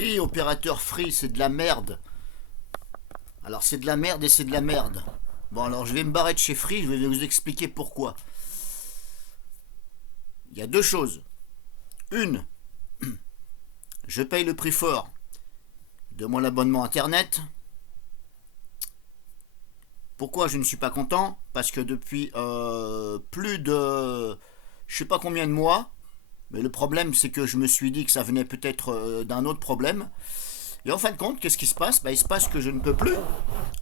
Free, opérateur Free, c'est de la merde. Alors c'est de la merde et c'est de la merde. Bon alors je vais me barrer de chez Free, je vais vous expliquer pourquoi. Il y a deux choses. Une, je paye le prix fort de mon abonnement internet. Pourquoi je ne suis pas content? Parce que depuis plus de je sais pas combien de mois, mais le problème c'est que je me suis dit que ça venait peut-être d'un autre problème. Et en fin de compte, qu'est-ce qui se passe? Il se passe que je ne peux plus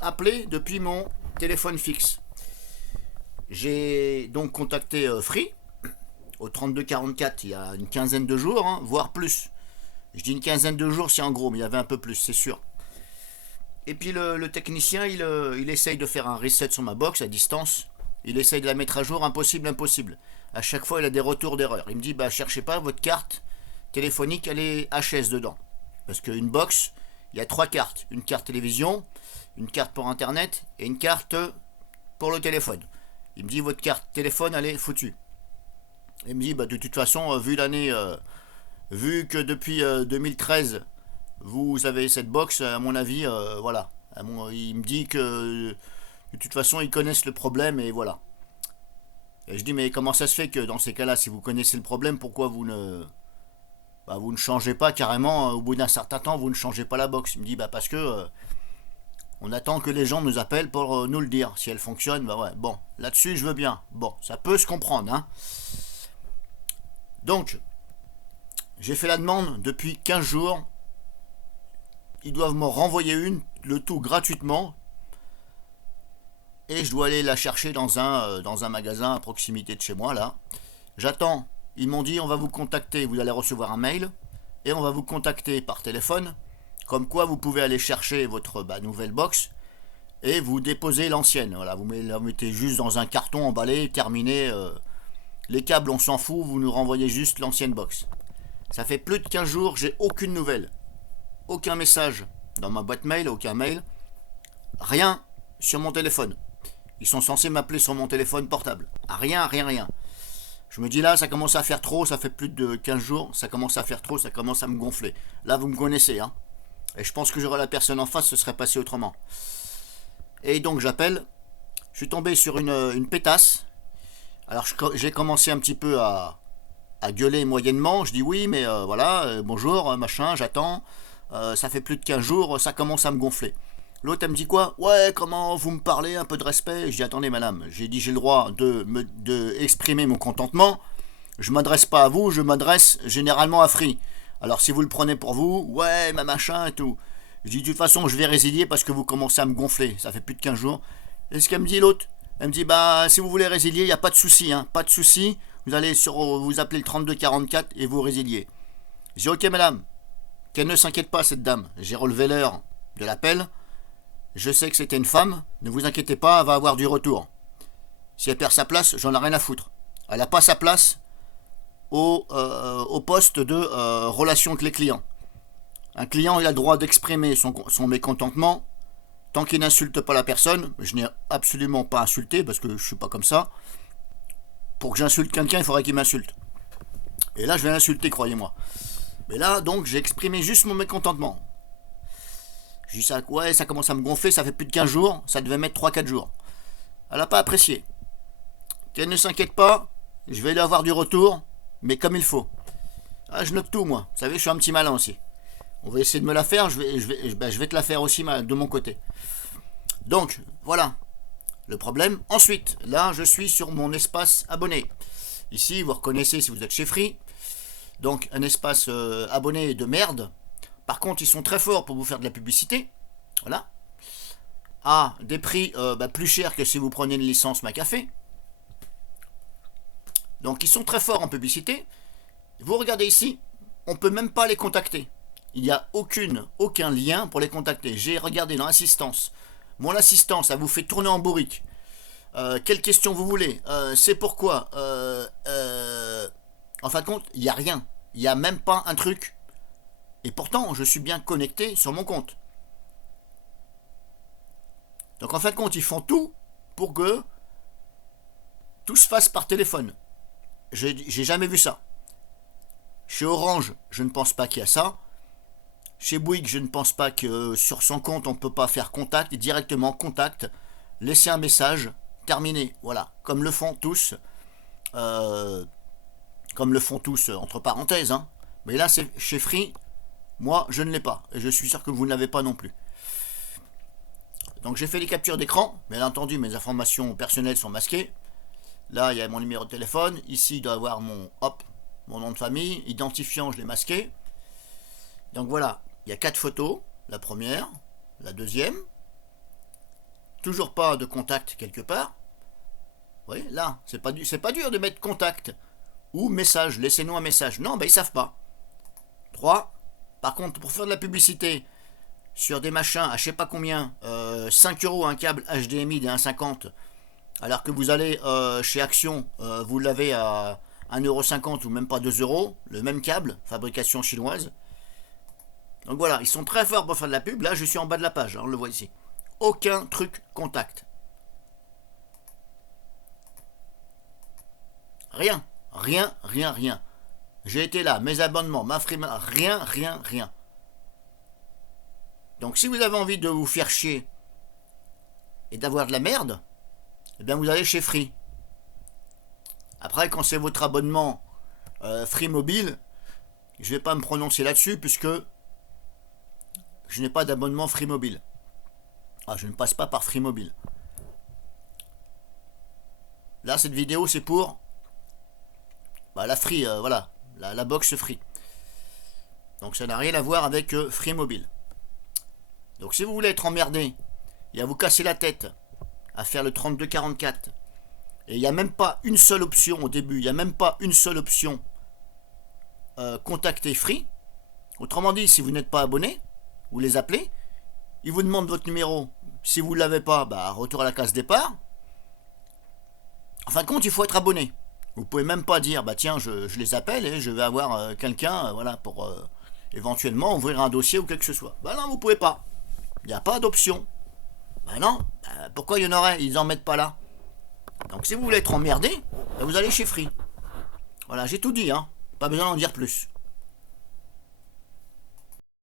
appeler depuis mon téléphone fixe. J'ai donc contacté Free au 3244 il y a une quinzaine de jours, hein, voire plus. Je dis une quinzaine de jours, c'est en gros, mais il y avait un peu plus, c'est sûr. Et puis le technicien, il essaye de faire un reset sur ma box à distance. Il essaye de la mettre à jour, impossible, impossible. À chaque fois, il a des retours d'erreur. Il me dit, cherchez pas, votre carte téléphonique, elle est HS dedans. Parce qu'une box, il y a trois cartes. Une carte télévision, une carte pour internet et une carte pour le téléphone. Il me dit, votre carte téléphone, elle est foutue. Il me dit, de toute façon, vu l'année, vu que depuis 2013, vous avez cette box, à mon avis, voilà. Il me dit que de toute façon, ils connaissent le problème et voilà. Et je dis, mais comment ça se fait que dans ces cas-là, si vous connaissez le problème, pourquoi vous ne changez pas carrément, au bout d'un certain temps, vous ne changez pas la box? Il me dit, parce que on attend que les gens nous appellent pour nous le dire. Si elle fonctionne, ouais, bon, là-dessus, je veux bien. Bon, ça peut se comprendre, hein. Donc, j'ai fait la demande depuis 15 jours. Ils doivent me renvoyer le tout gratuitement. Et je dois aller la chercher dans un magasin à proximité de chez moi, là. J'attends. Ils m'ont dit, on va vous contacter. Vous allez recevoir un mail. Et on va vous contacter par téléphone. Comme quoi, vous pouvez aller chercher votre nouvelle box. Et vous déposez l'ancienne. Voilà, vous la mettez juste dans un carton emballé, terminé. Les câbles, on s'en fout. Vous nous renvoyez juste l'ancienne box. Ça fait plus de 15 jours, j'ai aucune nouvelle. Aucun message dans ma boîte mail, aucun mail. Rien sur mon téléphone. Ils sont censés m'appeler sur mon téléphone portable. Rien, rien, rien. Je me dis là, ça commence à faire trop, ça fait plus de 15 jours, ça commence à faire trop, ça commence à me gonfler. Là, vous me connaissez, hein. Et je pense que j'aurais la personne en face, ce serait passé autrement. Et donc j'appelle, je suis tombé sur une pétasse. Alors j'ai commencé un petit peu à gueuler moyennement, je dis oui, mais voilà, bonjour, machin, j'attends. Ça fait plus de 15 jours, ça commence à me gonfler. L'autre, elle me dit quoi? Ouais, comment vous me parlez, un peu de respect? Je dis, attendez, madame, j'ai dit, j'ai le droit de exprimer mon contentement. Je m'adresse pas à vous, je m'adresse généralement à Free. Alors, si vous le prenez pour vous, ouais, ma machin et tout. Je dis, de toute façon, je vais résilier parce que vous commencez à me gonfler. Ça fait plus de 15 jours. Et ce qu'elle me dit, l'autre? Elle me dit, si vous voulez résilier, il n'y a pas de souci, hein. Pas de souci. Vous allez vous appelez le 3244 et vous résiliez. Je dis, ok, madame. Qu'elle ne s'inquiète pas, cette dame. J'ai relevé l'heure de l'appel. Je sais que c'était une femme, ne vous inquiétez pas, elle va avoir du retour. Si elle perd sa place, j'en ai rien à foutre. Elle n'a pas sa place au poste de relation avec les clients. Un client, il a le droit d'exprimer son mécontentement tant qu'il n'insulte pas la personne. Je n'ai absolument pas insulté parce que je ne suis pas comme ça. Pour que j'insulte quelqu'un, il faudrait qu'il m'insulte. Et là, je vais l'insulter, croyez-moi. Mais là, donc, j'ai exprimé juste mon mécontentement. Je dis ça, ouais, ça commence à me gonfler, ça fait plus de 15 jours, ça devait mettre 3-4 jours. Elle n'a pas apprécié. Qu'elle ne s'inquiète pas, je vais lui avoir du retour, mais comme il faut. Ah, je note tout, moi. Vous savez, je suis un petit malin aussi. On va essayer de me la faire, je vais te la faire aussi de mon côté. Donc, voilà le problème. Ensuite, là, je suis sur mon espace abonné. Ici, vous reconnaissez si vous êtes chez Free. Donc, un espace abonné de merde. Par contre, ils sont très forts pour vous faire de la publicité. Voilà. À des prix plus chers que si vous preniez une licence McAfee. Donc, ils sont très forts en publicité. Vous regardez ici, on ne peut même pas les contacter. Il n'y a aucun lien pour les contacter. J'ai regardé dans l'assistance. Mon assistance, elle vous fait tourner en bourrique. Quelle question vous voulez? C'est pourquoi en fin de compte, il n'y a rien. Il n'y a même pas un truc. Et pourtant, je suis bien connecté sur mon compte. Donc en fin de compte, ils font tout pour que tout se fasse par téléphone. J'ai jamais vu ça. Chez Orange, je ne pense pas qu'il y a ça. Chez Bouygues, je ne pense pas que sur son compte, on ne peut pas faire contact, directement contact, laisser un message, terminé, voilà, euh, comme le font tous, entre parenthèses, hein. Mais là, c'est chez Free, moi, je ne l'ai pas, et je suis sûr que vous ne l'avez pas non plus. Donc j'ai fait les captures d'écran, bien entendu, mes informations personnelles sont masquées. Là, il y a mon numéro de téléphone, ici, il doit y avoir mon nom de famille, identifiant, je l'ai masqué. Donc voilà, il y a 4 photos, la première, la deuxième, toujours pas de contact quelque part. Vous voyez, là, c'est pas dur de mettre contact ou message, laissez-nous un message. Non, ben ils savent pas. 3. Par contre, pour faire de la publicité sur des machins à je sais pas combien, 5 euros un câble HDMI des 1,50, alors que vous allez chez Action, vous l'avez à 1,50 € ou même pas 2 euros, le même câble, fabrication chinoise. Donc voilà, ils sont très forts pour faire de la pub. Là, je suis en bas de la page, hein, on le voit ici. Aucun truc contact. Rien, rien, rien, rien. J'ai été là, mes abonnements, ma frime, rien, rien, rien. Donc si vous avez envie de vous faire chier et d'avoir de la merde, eh bien vous allez chez Free. Après, quand c'est votre abonnement Free Mobile, je ne vais pas me prononcer là-dessus puisque je n'ai pas d'abonnement Free Mobile. Ah, je ne passe pas par Free Mobile. Là, cette vidéo, c'est pour la Free, voilà, la box Free. Donc ça n'a rien à voir avec Free Mobile. Donc si vous voulez être emmerdé et à vous casser la tête à faire le 3244, et il n'y a même pas une seule option au début, il n'y a même pas une seule option contacter Free. Autrement dit, si vous n'êtes pas abonné, vous les appelez, ils vous demandent votre numéro. Si vous ne l'avez pas, retour à la case départ. En fin de compte, il faut être abonné. Vous pouvez même pas dire, tiens, je les appelle et je vais avoir quelqu'un voilà, pour éventuellement ouvrir un dossier ou quelque chose soit. Non, vous pouvez pas. Il n'y a pas d'option. Non, pourquoi il y en aurait? Ils n'en mettent pas là. Donc si vous voulez être emmerdé, vous allez chez Free. Voilà, j'ai tout dit, hein. Pas besoin d'en dire plus.